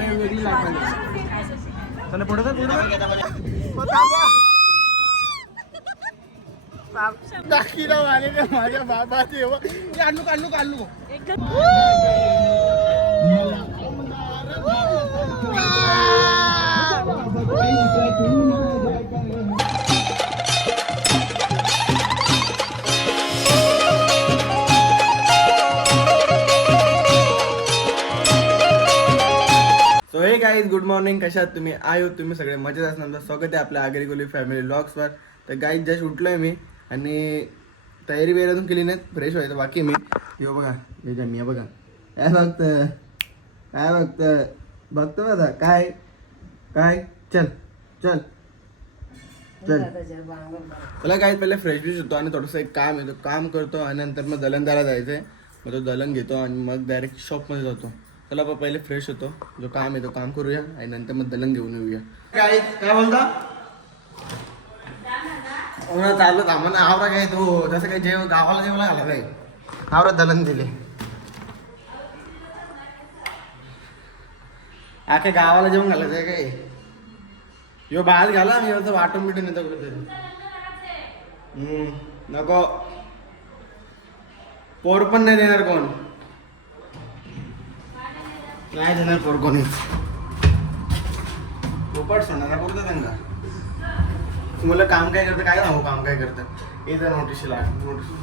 आपल्याला वेगळी लागली त्याने पुढे पुढे दाखीला आलेले माझ्या हो. हे आणू का, गाईज गुड मॉर्निंग कशात तुम्ही? आयो हो, तुम्ही सगळे मजेत असणार. स्वागत आहे आपल्या आगरी फॅमिली लॉक्सवर तर गाईज जस्ट उठलोय मी आणि तयारी वगैरे अजून केली नाही फ्रेश व्हायचं बाकी मी. यो बघा हे बघा. काय बघत काय बघत बघतो बघा काय? काय? चल चल. चल. मला काय पहिले फ्रेश बीच होतो आणि थोडंसं एक काम येतो. काम करतो आणि नंतर मग दलंदाला जायचं आहे मग तो दलन घेतो आणि मग डायरेक्ट शॉपमध्ये जातो. चला आपण पहिले फ्रेश होतो. जो काम येतो काम करूया आणि नंतर मग दलन घेऊन येऊया. काय काय बोलता? हो चालू थांबा ना आवरा काय तो? जसं काय जेव गावाला जेवला घाला काय? आवरा दलन दिले. आखे गावाला जेवण घालायचं आहे काय? यो भात घाला मी असं वाटून बिटून येतो कुठेतरी. हम्म नको. पोर पण नाही देणार कोण. नाही देणार पोर कोणीच. पोपट सोडणार बोलतो त्यांना मुलं काम काय करतं काय सांगू काम काय करतं? येतं नोटीस नोटीस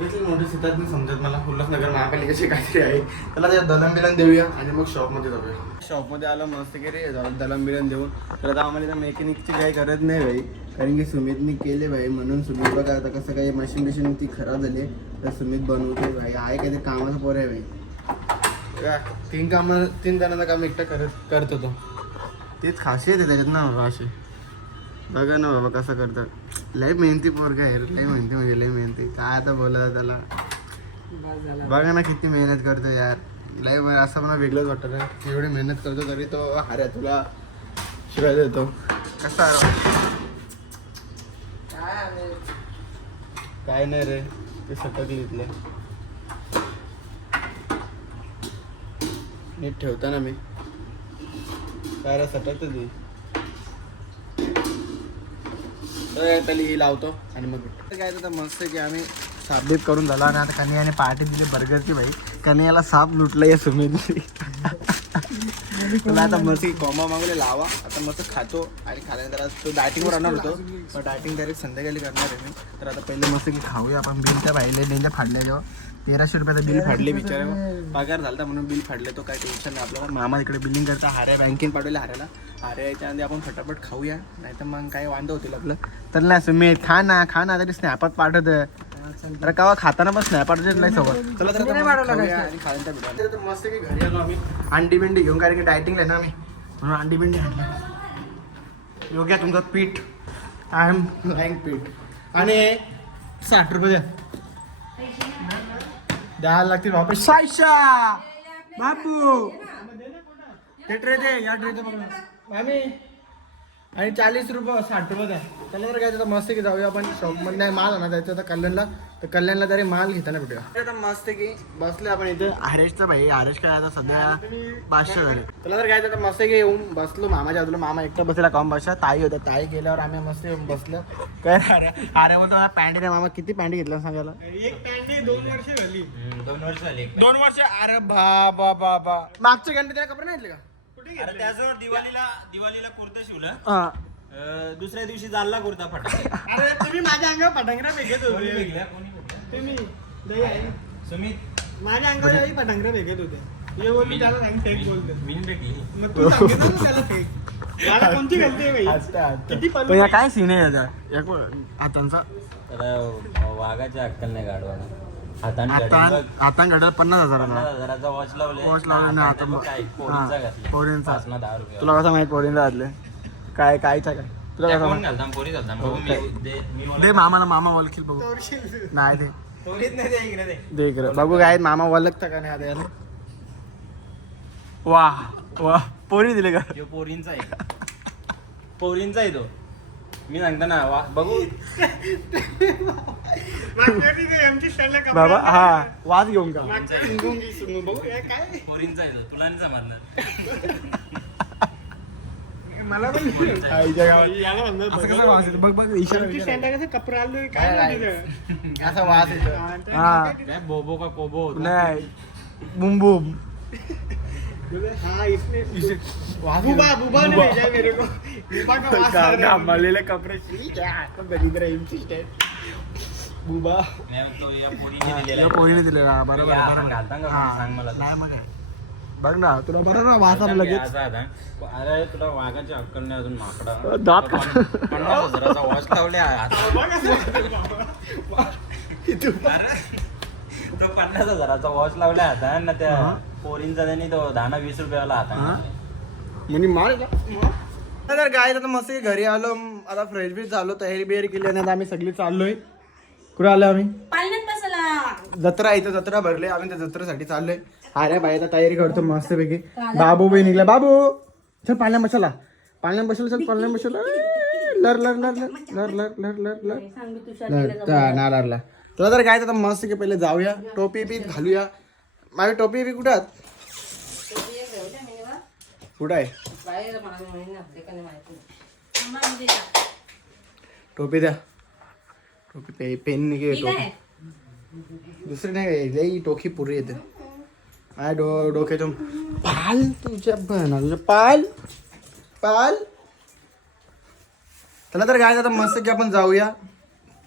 इथली नोटीस येतात नाही समजत मला. उल्हासनगर महापालिकेचे काहीतरी आहे. त्याला ते दलम बिलन देऊया आणि मग शॉपमध्ये जाऊया. शॉपमध्ये आलं मस्त की रे जाऊ दलम बिलन देऊन. तर आता आम्हाला त्या मेकॅनिकची काही गरज नाही भाई. कारण की सुमितने केले भाई म्हणून सुमित बघा आता कसं काही मशीन बिशीन ती खराब झाली तर सुमित बनवते भाई. आहे काहीतरी कामाचं पोर आहे भाई? का- तीन कामं तीन जणांचं काम एकटा करत करतो तो तेच खासियत आहे त्याच्यात ना बाबा अशी. बघा ना बाबा कसं करतात. लय मेहनती पोरगा आहे लय मेहनती म्हणजे लय मेहनती. काय आता बोला त्याला? बघा ना किती मेहनत करतो यार. लय असं मला वेगळंच वाटतं रे एवढी मेहनत करतो तरी तो हार्या तुला शिवाय देतो. कसा? काय नाही रे ते सटकली इथले. नीट ठेवता ना मी. काय रे सटकत ती ही लावतो आणि मग काय तर मस्त आहे की आम्ही साबीत करून झाला आणि आता कन्याने पार्टी दिली बर्गरची भाई कन्याला साप लुटला या सुमितने तुला आता मस्त कॉमा मागवले लावा. आता मस्त खातो आणि खाल्यानंतर आज तो डायटिंगवर आणणार होतो. पण डायटिंग डायरेक्ट संध्याकाळी करणार आहे मी. तर आता पहिले मस्त की खाऊया आपण. बिल त्या पाहिले डेंजर फाडले जेव्हा तेराशे रुपयाचं बिल फाडले बिचारे. पगार झालता म्हणून बिल फाडले तो. काय टेन्शन नाही आपल्याला. मामा इकडे बिलिंग करता हाऱ्या बँकेने पाठवले हाऱ्याला. हाऱ्या याच्यामध्ये आधी आपण फटाफट खाऊया. नाही तर मग काय वांदं होतील आपलं. तर नाही मी खा ना खा ना तरी स्नॅपात पाठवतं अरे कावा खाताना पण स्नॅप पाठवत नाही सोबत. चला तर मस्त की घरी आलो आम्ही. अंडी बिंडी घेऊन कारण की डायटिंग आहे ना आम्ही. म्हणून अंडी बिंडी आणली. योग्य तुमचं पीठ. आय एम लाईंग पीठ. आणि साठ रुपये द्या. लागतील वापस सायशा बापू! ते ट्रे दे या ट्रे दे मामी. आणि चाळीस रुपये साठ रुपये द्या. त्याला तर काय तर मस्त की जाऊया आपण शॉपमध्ये नाही माल आणा जायचं तर कल्याणला. तर कल्याणला तरी माल घेताना भेटूया. आता मस्त की बसले आपण इथे. हरेशचं भाई. हरेश काय आता सध्या पाचशे झाले. त्याला तर काय तर मस्त की येऊन बसलो. मामाच्या बाजूला मामा एकटा बसला काम बसला. ताई होता ताई गेल्यावर आम्ही मस्त येऊन बसलो. काय अरे अरे बोलतो मला पॅन्ट द्या मामा किती पॅन्ट घेतलं सांगायला एक पॅन्ट दोन वर्ष झाली. दोन वर्ष झाले दोन वर्ष. अरे बा बा बा मागच्या घंटे त्याला कपडे नाही का? अरे त्याजवळ दिवाळीला दिवाळीला कुर्ता शिवलं. हा. अं, दुसऱ्या दिवशी जालला कुर्ता अरे तुम्ही माझ्या अंगावर पटांगरा फेकत कोणी होते वेगळ्या, कोणी वेगळ्या? तुम्ही दही आहे. सुमित. माझ्या अंगावर पटांगरा फेकत होते. मी त्याला सांग फेक बोलते. मीन भेटली. मग तू सांगितलं ना त्याला फेक. मला कोणती किती पण पण या काय सीन आहे याचा? एक हातांचा. त्याला वाघाच्या अक्कल नाही गाडवा बघ. हातां घडल पन्नास हजाराला हजाराचा वॉच लावले ना आता काय, पोरींचा तुला कसं माहीत पोरींचा घातले काय कायचा काय? तुला कसं माहीत? दे मामाला मामा ओळखील बघू. नाही दे. दे इकडं बघू काय मामा ओळखता का नाही आता याला? वा वा पोरी दिले का? पोरींचा आहे. पोरींचा आहे तो. मी सांगतो ना वा- बघू मागच्या वेळी ते आमची कपडा बाबा आणला. हा वाज घेऊन का मागच्या वेळी गुंगी सुंगू बघू हे काय पोरींचा आहे तो, तुला नाही समजणार मला पण आईच्या गावात. याला म्हणलं असं. कसं वाज येतो बघ बघ इशारा आमची इशारा. स्टाईलला कसं कपडा आणलं काय? माहिती असा येतो का? हा काय बोबो का कोबो होता नाही बुम बुम हाँ इसने वाज बुबा बुबा ने भेजा मेरे को बुबा का वास आ रहा है। घामलेले कपडे शी, क्या आता गरीब राहील स्टाईल बुबा या पोरीने दिलेला बरोबर? हा. सांग मला. नाही मग काय. बघ ना तुला बरं ना सांग लगेच. अरे तुला वाघाची अक्कल नाही अजून माकडा दात का? पन्नास पन्नास हजाराचा वॉच लावले हातात. बुबा का वास- अरे तो पन्नास हजाराचा वॉच लावला हातात ना त्या. पोरींचा त्यांनी तो दहा वीस रुपयाला? हातात म्हणजे मार का तर काय आता मस्त घरी आलो आता फ्रेश बीच झालो तयारी बियारी केली आणि आता आम्ही सगळी चाललोय. कुठे आलो आम्ही? जत्रा इथं जत्रा भरले आम्ही त्या जत्रेसाठी चाललोय. अरे बाई आता तयारी करतो मस्त पैकी बाबू बी निघला. बाबू चल पाण्यात बसला पाण्यात बसला चल पाण्यात बसला लर लर लर लर लर लर लर लर. लर लर नारला. तुला तर काय आता मस्त की पहिले जाऊया टोपी बी घालूया. माझी टोपी बी कुठं कुठं आहे? टोपी द्या. टोपी पे पेन निघे टोपी. दुसरी नाही लई टोकी पुरी येते. आय डो डोक्यातून पाल तुझ्या बना तुझ्या पाल पाल. त्याला तर काय आता मस्त की आपण जाऊया.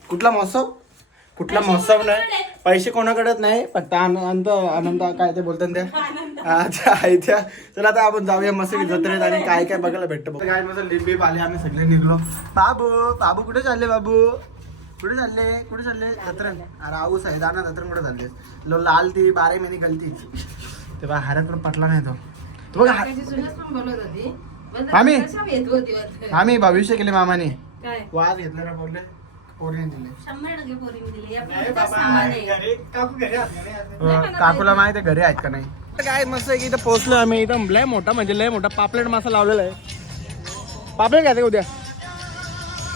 कुठला महोत्सव? कुठला महोत्सव नाही. पैसे कोणाकडेच नाही फक्त आनंद आनंद काय ते बोलतात त्या? अच्छा आहे त्या चला आता आपण जाऊया मस्त की जत्रेत आणि काय काय बघायला भेटतं बघ. काय मस्त लिप बीप आले आम्ही सगळे निघलो. बाबू बाबू कुठे चालले बाबू? कुठे चालले? कुठे चालले? जत्रेन अरे आऊ सैदाना जत्रेन कुठे चालले? लो लाल ती बारे महिने गलती. तेव्हा हारात पण पटला नाही तो. तो बघ हा- आम्ही आम्ही भविष्य केले मामाने. काय? वाद घेतला ना बोलले. पोरीने दिले शंभर टक्के पोरीने दिली या नाही पोरीचं बाबा सामान आहे. काकूला माहीत आहे घरी आहेत का नाही. तर काय मस्त आहे की इथं पोहोचलो आम्ही. इथं लय मोठा म्हणजे लय मोठा पापलेट मासा लावलेला आहे. पापलेट घ्यायचं का उद्या?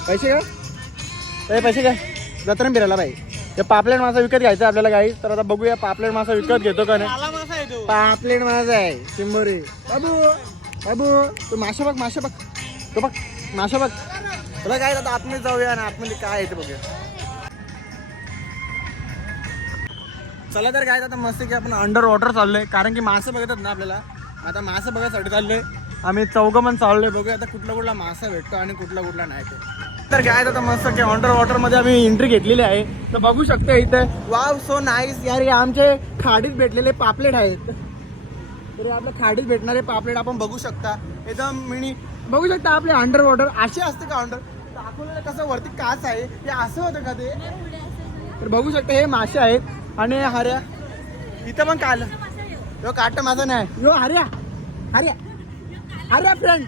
पैसे का ए पैसे काय जत्रेन फिरायला बाई. ते पापलेट मासा विकत घ्यायचा आपल्याला काही. तर आता बघूया पापलेट मासा विकत घेतो का नाही. आला मासा आहे तो. पापलेट मासा आहे. बाबू. बाबू तू माशा बघ माशा बघ. तो बघ माशा बघ. तुला काय आता आतमध्ये जाऊया आणि आतमध्ये काय आहे ते बघूया. चला तर काय आता मस्त की आपण अंडर वॉटर चाललोय. कारण की मासे बघतात ना आपल्याला. आता मासे बघायसाठी चाललोय. आम्ही चौघं पण चाललोय. बघूया आता कुठला कुठला मासा भेटतो आणि कुठला कुठला नाही ते तर काय आता मस्त की अंडर वॉटरमध्ये आम्ही एंट्री घेतलेली आहे. तर बघू शकता इथे. वाव सो नाईस यार हे आमचे खाडीत भेटलेले पापलेट आहेत. तर आपल्या खाडीत भेटणारे पापलेट आपण बघू शकता. एकदम मिनी बघू शकता आपले अंडर वॉटर असे असते का अंडर दाखवलेलं कसं वरती काच आहे हे असं होतं का ते? तर बघू शकता हे मासे आहेत. आणि हे हऱ्या. इथं पण काल. यो काट माझा नाही. Yo Harya. Harya. Harya friend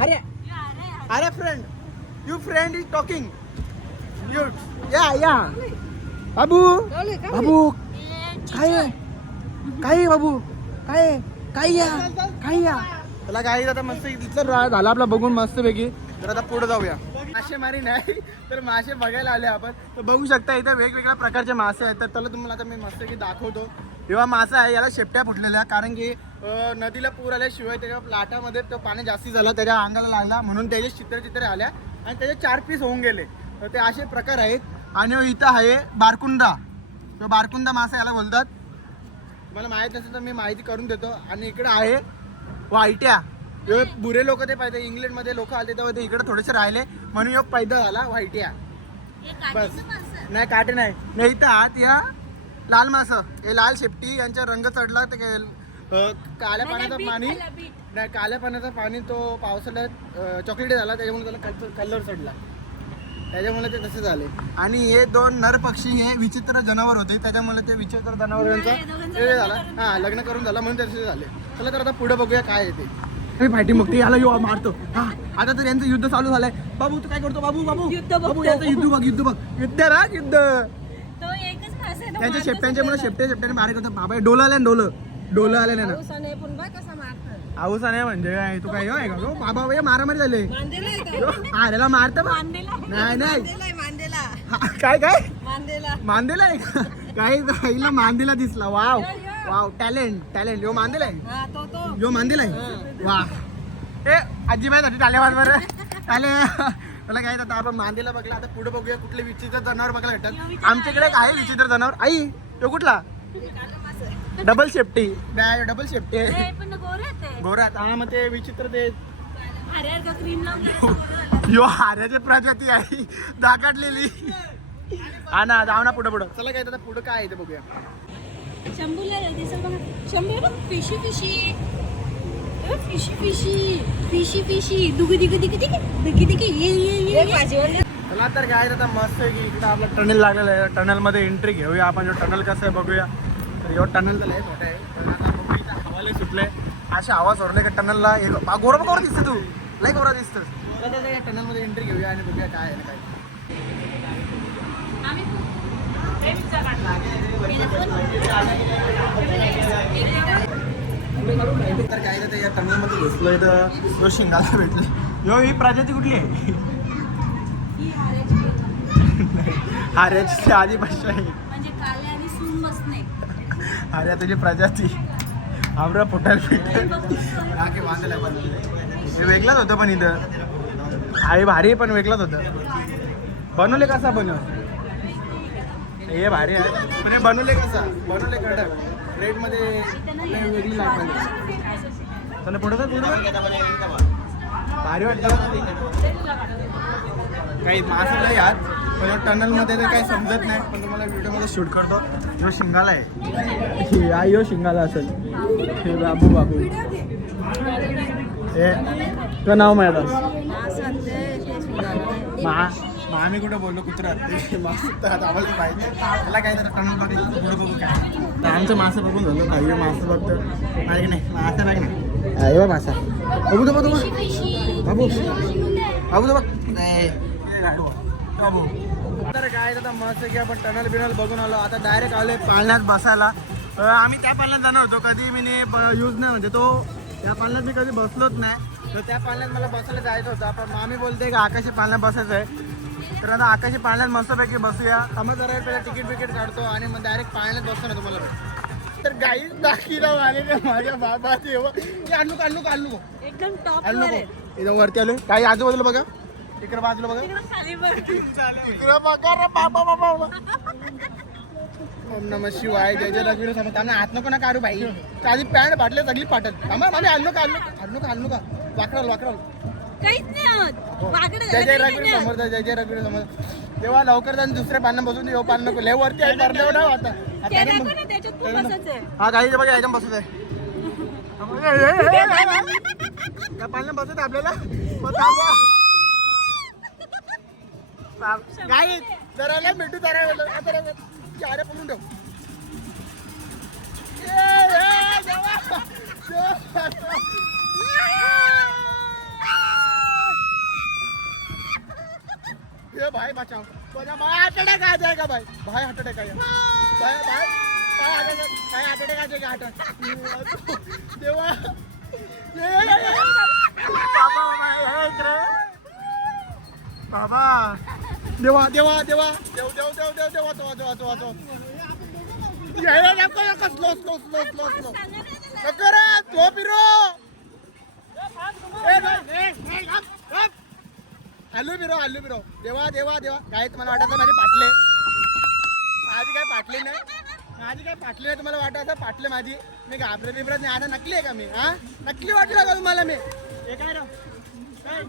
Harya. Harya friend you friend is talking you या या. बाबू. बाबू. काय काय बाबू? काय? काय या? काय या? त्याला काही आता मस्त तिथलं रा- झालं आपला बघून मस्त पैकी तर आता पुढे जाऊया. मासेमारी नाही तर मासे बघायला आले आपण. तर बघू शकता इथं वेगवेगळ्या प्रकारचे मासे आहेत. तर त्याला तुम्हाला आता मी मस्त की दाखवतो. तेव्हा मासा आहे याला शेपट्या फुटलेल्या. कारण की नदीला पूर आल्याशिवाय त्याच्या लाटामध्ये तो पाणी जास्ती झालं त्याच्या अंगाला लागला. म्हणून त्याचे चित्र चित्र आल्या आणि त्याचे चार पीस होऊन गेले. तर ते असे प्रकार आहेत. आणि हो, इथं आहे बारकुंदा. तो बारकुंदा मासा याला बोलतात. मला माहीत नसेल तर मी माहिती करून देतो. आणि इकडे आहे वायट्या ह्यो बुरे लोक ते पाहिजे इंग्लंडमध्ये लोक आले तेव्हा ते इकडे थोडेसे राहिले. म्हणून ह्यो पैदा झाला व्हाईट्या बस. नाही काटे नाही. नाही इथं आत या. लाल मास हे लाल शेपटी यांचा रंग चढला ते काळ्या पाण्याचं पाणी. नाही काळ्या पाण्याचं पाणी तो पावसाळ्यात चॉकलेटी झाला त्याच्यामुळे त्याला कलर चढला. त्याच्यामुळे ते तसे झाले. आणि हे दोन नर पक्षी हे विचित्र जनावर होते. त्याच्यामुळे ते विचित्र जनावरांचं झाला. हा लग्न करून झाला म्हणून तसे झाले. चला तर आता पुढे बघूया काय येते हे फायटिंग मग ते याला यो मारतो. हा आता तर यांचं युद्ध चालू झालंय. बाबू तू काय करतो? बाबू बाबू युद्ध बाबू बघतो. यांचं युद्ध बघ युद्ध बघ. युद्ध ना युद्ध. आहे, त्यांच्या शेपट्यांच्या मला. शेपट्या शेपट्याने बारीक होतं बाबा डोलं आल्या डोलं. डोलं आले ना. आऊसा नाही म्हणजे काय? तू काय आहे का? बाबा बाबा मारामारी झाले. आल्याला मारत नाही नाही. काय काय? मांदेला. मांदेला आहे का? काही राहिला मांदेला दिसला. Wow. Wow talent talent yo Mandela आहे हा तो तो. यो मांदेला आहे वा ए आजीबाईसाठी टाले वाज बरं. टाले मला काय आता आपण मांदेला बघला आता पुढे बघूया कुठले विचित्र जनावर बघायला भेटतात. आमच्याकडे एक आहे विचित्र जनावर. आई तो कुठला? डबल शेफ्टी डबल शेफ्टी आहे. गोरात हा मग ते विचित्र ते. लावून यो हाऱ्याची प्रजाती आहे. दाखडलेली हा ना जाऊ ना पुढे पुढं. चला काय आता पुढं काय आहे ते बघूया. शंभूला दिसेल बघा. शंभू बघ फिशी फिशी ए, फिशी फिशी फिशी फिशी दुगी दिगी दिगी दिगी. दिगी दिगी. ये ये ये ये. भाजीवर चला तर काय आता मस्त आहे की इकडं आपलं टनल लागलेलं आहे. टनलमध्ये एंट्री घेऊया आपण. जो टनल कसं आहे बघूया. तर यो टनल तर लय मोठं आहे. हवाले सुटले. असे हवा सोडले का टनलला एक बा, गोरा गोरा दिसते तू. लय गोरा दिसतोस तर आता या टनलमध्ये एंट्री घेऊया आणि बघूया काय आहे काय तर काय तर या टनलमध्ये घुसलोय तर यो शिंगाला भेटले. यो ही प्रजाती कुठली आहे? ही हाऱ्याची आधी भाषा आहे. अरे तुझी प्रजाती. आमरा पोटाल भेटेल. वेगळाच होतं पण इथं. आई भारी पण वेगळाच होतं. बनवले कसा बनव? हे भारी आहे. पण हे बनवले कसा? बनवले कडक. रेटमध्ये वेगळी लागते. त्याला पुढं तर भारी वाटतं. काही मासे लय यात. पण टनलमध्ये तर काही समजत नाही. पण तुम्हाला व्हिडिओमध्ये शूट करतो. जो शिंगाला आहे. हे यो शिंगाला असेल. हे बाबू बाबू. हे तुझं नाव माहिती मा मग आम्ही कुठं बोललो कुत्रा? ते मस्त आता आम्हाला त्याला काय तर बघू काय. तर आमचं मासं बघून झालं. काही मासं बघतो नाही की नाही मासा नाही. की नाही अरे मासा. बघू तो बघू बाबू बाबू तो बघ नाही. बाबू तर काय आता मस्त की आपण टनल बिनल बघून आलो. आता डायरेक्ट आलोय पाळण्यात बसायला. आम्ही त्या पाळण्यात जाणार होतो. कधी मी यूज नाही म्हणजे तो त्या पाळण्यात मी कधी बसलोच नाही. तर त्या पाळण्यात मला बसायला जायचं होतं. पण मामी बोलते की आकाशी पाळण्यात बसायचं आहे तर आता आकाशी पाळण्यात मस्तपैकी बसूया. समज जरा पहिला तिकीट बिकीट काढतो आणि मग डायरेक्ट पाळण्यात बसतो ना तुम्हाला. तर गाई दाखीला आले का माझ्या बाबा तेव्हा की आणू का आणू का आणू का? एकदम टॉप आणू नको. इथं वरती आलो काही आजूबाजूला बघा. इकडे बाजूला बघा. इकडे बघा. रे बाबा बाबा. ओम नम शिवाय जय जय रघुवीर समर्थ आम्ही हात नको ना काढू भाई आधी पॅन्ट फाटले सगळी फाटत. थांबा आम्ही आणलो का आणलो आणलो का आणलो का? वाकडाल वाकडाल. काहीच नाही होत वाकडं जय जय झालं रघुवीर काही समर्थ जय जय रघुवीर समर्थ तेव्हा लवकर जाऊन दुसऱ्या पानं बसून येऊ पान नको लय वरती आहे करले ना आता आता ते नाही दाखव ना, त्याच्यात खूप बसायचं आहे. हा काही बघा एकदम बसत आहे त्या पाण्यात बसत आहे आपल्याला मग थांबा. थांब. नाही जरा लय मिठू जरा जरा चारे पकडून ठेव ए, ए, देवा. देवा. ये भाई बचाओ बचा भाई हार्ट अटैक आ जाएगा भाई भाई हार्ट अटैक आ जाएगा भाई भाई भाई हार्ट अटैक भाई हार्ट अटैक आ जाएगा हार्ट अटैक देवा ये, ये, ये, ये. बाबा देवा देवा देवा देव देव देव देव देवा देवा देवा देवा देवा नको नको slow slow slow slow slow नको रे स्लो फिरो ए, नाही, नाही, नाही, हल्लू बिरो हल्लू बिरो. देवा देवा देवा. काय तुम्हाला वाटायचं माझे पाटले. माझी काय पाटली नाही. माझी काय पाटली नाही तुम्हाला वाटायचं पाटले माझी? मी घाबरत बिबरत नाही. आता नकली आहे का मी? हा? नकली वाटलं का तुम्हाला मी? हे काय राव काय?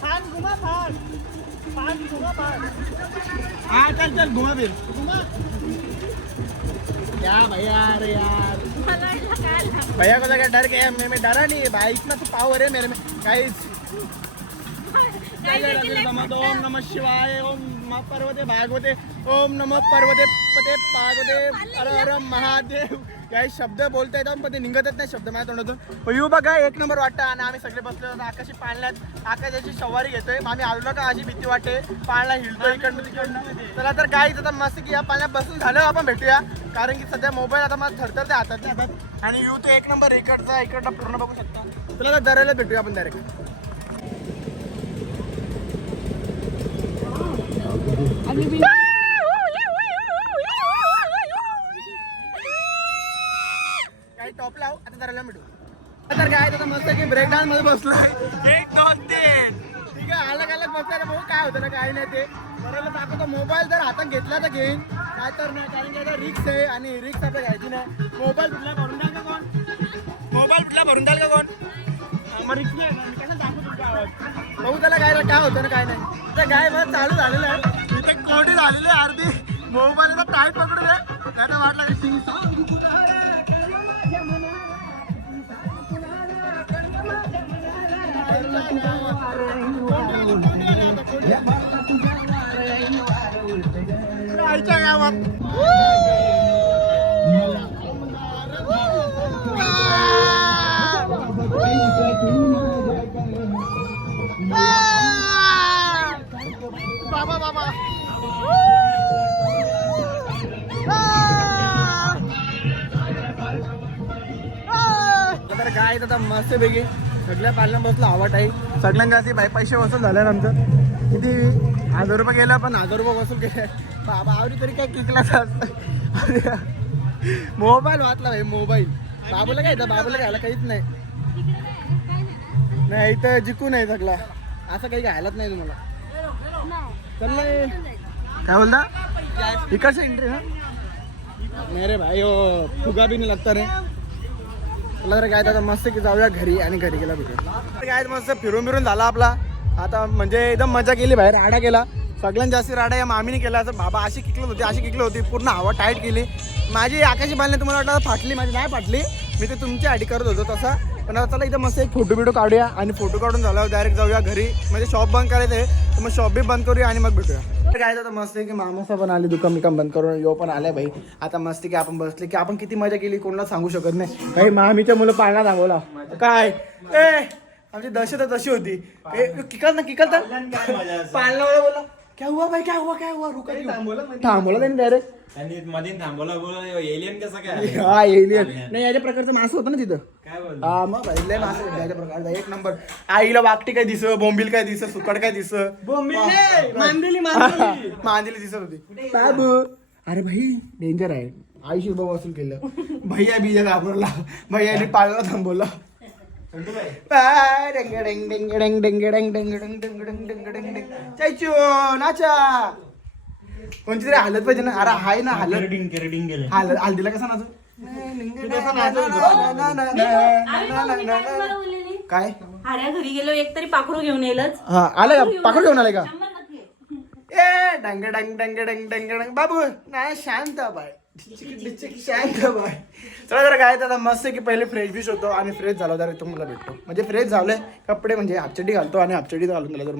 फान घुमा फान फान घुमा फान हा चल चल घुमा फिर घुमा. या भैया अरे यार. भैया को क्या डर गया मैं मैं डरा नहीं भाई इतना तो पावर है मेरे में। गाइस ओम नमः शिवाय ओम मा पर्वते भागवते ओम नम पर्वते पते पार्वते अर अर महादेव। काही शब्द बोलता येतात पण ते निघतच नाही शब्द माझ्या तोंडातून. पण येऊ बघा एक नंबर वाटतं. आणि आम्ही सगळे बसलो होतो आकाशी पाळण्यात आकाशाची सवारी घेतोय. आम्ही आलो का? अशी भीती वाटते. पाळणा हिलतो इकडनं तिकडनं. चला तर काय आता मस्त की या पाळण्यात बसून झालं. आपण भेटूया. कारण की सध्या मोबाईल आता मला थरथरते हातात नाही हातात आणि येऊ तो एक नंबर इकडचा इकडनं पूर्ण बघू शकता. तुला तर दरायला भेटूया आपण डायरेक्ट काही टॉप लाव आता दरायला भेटू तर काय आता मस्त की ब्रेक डान्समध्ये बसलोय. एक दोन तीन. ठीक आहे अलग अलग भाऊ काय होतं ना काय नाही ते. दाखवतो मोबाईल जर हातात घेतला तर घेईन. काय तर नाही कारण की आता रिक्स आहे आणि रिक्स आता घ्यायची नाही मोबाईल कुठला भरून द्याल का कोण मोबाईल कुठला भरून द्याल का कोण हा, मग रिक्स नाही ना, मी कसं दाखवू तुमचा आवाज बघू त्याला काय काय होतं ना काय नाही तर काय मग चालू झालेलं आहे इथे कोणी झालेली आहे अर्धी मोबाईल टाईट पकडू दे काय तर वाटलं आईच्या गावात. बाबा बाबा. तर काय आता मस्त पैकी. सगळ्या पालना बसला आवड आहे. सगळ्यांना असे बाय पैसे वसूल झाले आमचं किती? हजार रुपये गेला पण हजार रुपये वसूल केले. बाबा आवडी तरी काय किकला मोबाईल वाचला भाई मोबाईल. बाबूला काय बाबूला घ्यायला काहीच नाही. नाही इथं जिकू नाही सगला असं काही घ्यायलाच नाही तुम्हाला. चाललंय काय बोलता? इकडचं एंट्री ना. नाही रे भाई हो फुगा बी नाही लागता रे. मला तर काय आता मस्त की जाऊया घरी आणि घरी गेला भेटू काय मस्त फिरून फिरून झाला आपला. आता म्हणजे एकदम मजा केली बाहेर आडा केला. सगळ्यात जास्त राडा या मामीने केला असं बाबा अशी किकलत होती अशी किकलं होती पूर्ण हवा टाईट केली. माझी आकाशी बांधली तुम्हाला वाटलं फाटली माझी नाही फाटली. मी ते तुमच्या आधी करत होतो तसा. पण आता चला इथं मस्त एक फोटो बिटो काढूया आणि फोटो काढून झाल्यावर डायरेक्ट जाऊया घरी. म्हणजे शॉप बंद करायचं आहे तर मग शॉप बी बंद करूया आणि मग भेटूया. काय झालं मस्त आहे की मामासा पण आली दुकान बिकाम बंद करून यो पण आलाय भाई. आता मस्त की आपण बसले की आपण किती मजा केली कोणाला सांगू शकत नाही. काही मामीच्या मुलं पाळणा थांबवला काय? ए आमची तर तशी होती. किकल ना किकल तर पाळणा बोला. क्या हुआ भाई क्या हुआ क्या हुआ रुका थांबवला त्यांनी डायरेक्ट त्यांनी मध्ये थांबवला बोला एलियन कसं काय हा एलियन नाही याच्या प्रकारचं मास होतं ना तिथं. काय बोल हा मग भाई लय मास होतं याच्या प्रकारचा एक नंबर. आईला वाकटी काय दिस बोंबील काय दिस सुकड काय दिस? मांदिली मांदिली दिसत होती. बाबू अरे भाई डेंजर आहे. आईशी बाबा वसूल केलं. भैया बिया घाबरला. भैयाने पाळला थांबवला. चायचू नाचा. कोणची तरी हालत पाहिजे ना. अरे हाय ना हालत. हाल हल्दीला कसा नाचू? काय? हाड्या घरी गेलो एक तरी पाखरू घेऊन येलच हा आलं का? पाकड घेऊन आलाय का? ए डंग डंग डंग डंग डंग डंग. बाबू नाही शांत बाय शांत बाय चला जरा काय आता मस्त की पहिले फ्रेश बिश होतो आणि फ्रेश झालो तर तुम्हाला भेटतो. म्हणजे फ्रेश झालोय कपडे म्हणजे हापचडी घालतो आणि हापचडी घालून गेला तर